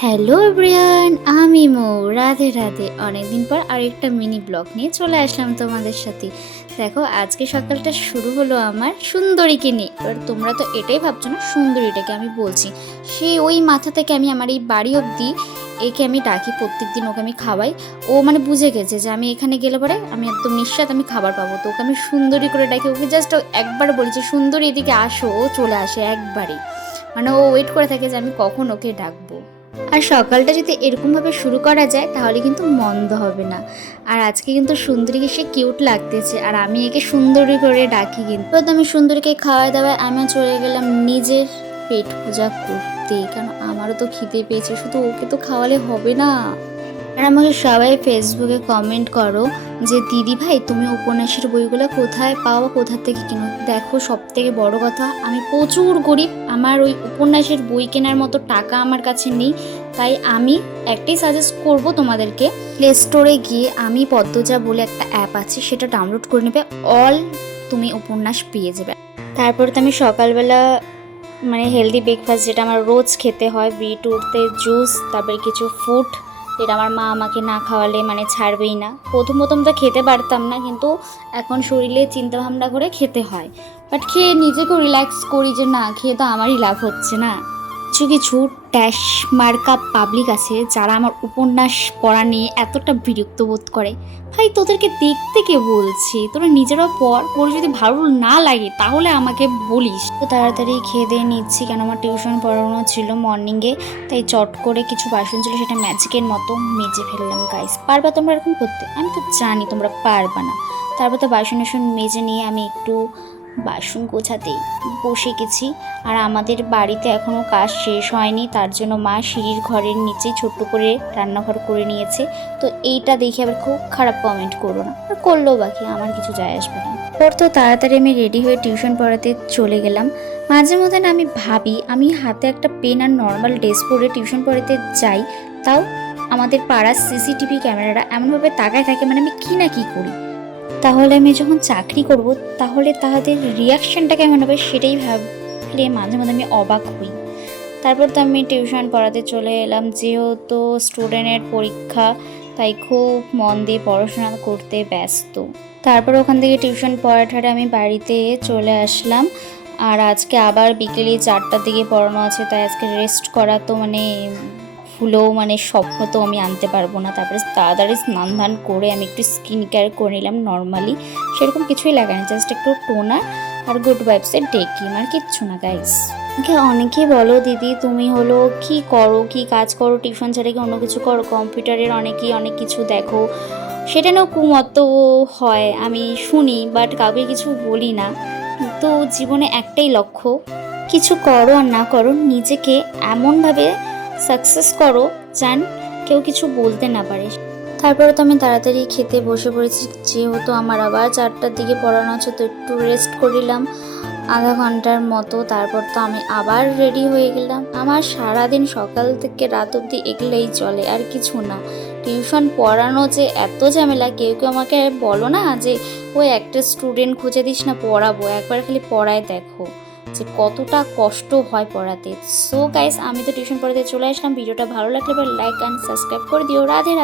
Hello everyone, আমি মৌ। রাধে রাধে। অনেকদিন পর আরেকটা মিনি ব্লগ নিয়ে চলে আসলাম তোমাদের সাথে। দেখো, আজকে সকালটা শুরু হলো আমার সুন্দরীকে নিয়ে। এবার তোমরা তো এটাই ভাবছো না, সুন্দরীটাকে আমি বলছি সেই ওই মাথা থেকে আমি আমার এই বাড়ি অবধি একে আমি ডাকি প্রত্যেক দিন, ওকে আমি খাওয়াই। ও মানে বুঝে গেছে যে আমি এখানে গেলে পরে আমি একদম নিঃস্বাদ আমি খাবার পাবো, তো ওকে আমি সুন্দরী করে ডাকি। ওকে জাস্ট একবার বলেছি সুন্দরী এদিকে আসো, ও চলে আসে একবারে। মানে ও ওয়েট করে থাকে যে আমি কখন ওকে ডাকবো। আর সকালটা যদি এরকমভাবে শুরু করা যায় তাহলে কিন্তু মন্দ হবে না। আর আজকে কিন্তু সুন্দরীকে সে কিউট লাগতেছে, আর আমি একে সুন্দরী করে ডাকি। কিন্তু তো আমি সুন্দরীকে খাওয়া দাওয়ায় আমি চলে গেলাম নিজের পেট পূজা করতে, কারণ আমারও তো খিদে পেয়েছে, শুধু ওকে তো খাওয়ালে হবে না। আর আমাকে সবাই ফেসবুকে কমেন্ট করো যে দিদি ভাই তুমি উপন্যাসের বইগুলো কোথায় পাও, কোথা থেকে কিনো। দেখো, সব থেকে বড় কথা, আমি প্রচুর গরিব, আমার ওই উপন্যাসের বই কেনার মতো টাকা আমার কাছে নেই। তাই আমি একটাই সাজেস্ট করব তোমাদেরকে, প্লে স্টোরে গিয়ে আমি পদ্মজা বলে একটা অ্যাপ আছে, সেটা ডাউনলোড করে নেবে। অল তুমি উপন্যাস পেয়ে যাবে। তারপর তো আমি সকালবেলা মানে হেলদি ব্রেকফাস্ট যেটা আমার রোজ খেতে হয়, বিটরুটে জুস, তারপরে কিছু ফ্রুট, যেটা আমার মা আমাকে না খাওয়ালে মানে ছাড়বেই না। প্রথম প্রথম তো খেতে পারতাম না, কিন্তু এখন শরীরে চিন্তা ভাবনা করে খেতে হয়। বাট খেয়ে নিজেকেও রিল্যাক্স করি যে না, খেয়ে তো আমারই লাভ হচ্ছে না। কিছু কিছু ট্যাশ মার্কা পাবলিক আছে যারা আমার উপন্যাস পড়া নিয়ে এতটা বিরক্ত বোধ করে। ভাই, তোদেরকে দেখতে কে বলছি, তোরা নিজেরাও পড় যদি ভালো না লাগে তাহলে আমাকে বলিস। তো তাড়াতাড়ি খেয়ে দিয়ে নিচ্ছি, কেন আমার টিউশন পড়ানো ছিল মর্নিংয়ে। তাই চট করে কিছু বাসন ছিল, সেটা ম্যাজিকের মতো মেজে ফেললাম। গাইস, পারবা তোমরা এরকম করতে? আমি তো জানি তোমরা পারবা না। তারপর তো বাসন মেজে নিয়ে আমি একটু বাসন গোছাতেই বসে গেছি। আর আমাদের বাড়িতে এখনও কাজ শেষ হয়নি, তার জন্য মা সিঁড়ির ঘরের নিচেই ছোট্ট করে রান্নাঘর করে নিয়েছে। তো এইটা দেখে আবার খুব খারাপ কমেন্ট করো না, আর করলেও বাকি আমার কিছু যায় আসবে না। পর তো তাড়াতাড়ি আমি রেডি হয়ে টিউশন পড়াতে চলে গেলাম। মাঝে মধ্যে না আমি ভাবি, আমি হাতে একটা পেন আর নর্মাল ড্রেস পরে টিউশন পড়াতে যাই, তাও আমাদের পাড়ার সিসিটিভি ক্যামেরাটা এমনভাবে তাকায় থাকে, মানে আমি কি না কি করি। তাহলে আমি যখন চাকরি করব তাহলে তাদের রিয়াকশানটা কেমন হবে সেটাই ভাবলে মাঝে মাঝে আমি অবাক হই। তারপর তো আমি টিউশন পড়াতে চলে এলাম, যেহেতু স্টুডেন্টের পরীক্ষা, তাই খুব মন দিয়ে পড়াশোনা করতে ব্যস্ত। তারপর ওখান থেকে টিউশন পড়াটারে আমি বাড়িতে চলে আসলাম। আর আজকে আবার বিকেলে 4টার দিকে পড়ানো আছে, তাই আজকে রেস্ট করা তো মানে ভুলেও মানে স্বপ্ন তো আমি আনতে পারবো না। তারপরে তাড়াতাড়ি স্নান ধান করে আমি একটু স্কিন কেয়ার করে নিলাম। নর্মালি সেরকম কিছুই লাগাই না, জাস্ট একটু টোনার আর গুড ভাইবসের ডে ক্রিম, আর কিচ্ছু না গাইস। অনেকেই বলো দিদি তুমি হলো কি করো, কি কাজ করো, টিউশন ছাড়া কি অন্য কিছু করো, কম্পিউটারের অনেকেই অনেক কিছু দেখো, সেটা নিয়েও কুমত হয় আমি শুনি, বাট কাউকে কিছু বলি না। তো জীবনে একটাই লক্ষ্য, কিছু করো আর না করো নিজেকে এমনভাবে সাকসেস করো যেন কেউ কিছু বলতে না পারে। তারপরে তো আমি তাড়াতাড়ি খেতে বসে পড়েছি, যেহেতু আমার আবার 4টার দিকে পড়ানো আছে, তো একটু রেস্ট করিলাম আধা ঘন্টার মতো। তারপর তো আমি আবার রেডি হয়ে গেলাম। আমার সারাদিন সকাল থেকে রাত অবধি এগুলোই চলে, আর কিছু না। টিউশন পড়ানো যে এত ঝামেলা, কেউ কেউ আমাকে বলো না যে ওই একটা স্টুডেন্ট খুঁজে দিস না পড়াবো, একবার খালি পড়ায় দেখো যে কতটা কষ্ট হয় পড়াতে। সো গাইস, আমি তো টিউশন পড়াতে চলে আসলাম। ভিডিওটা ভালো লাগলে লাইক অ্যান্ড সাবস্ক্রাইব করে দিও। রাধে রাধে।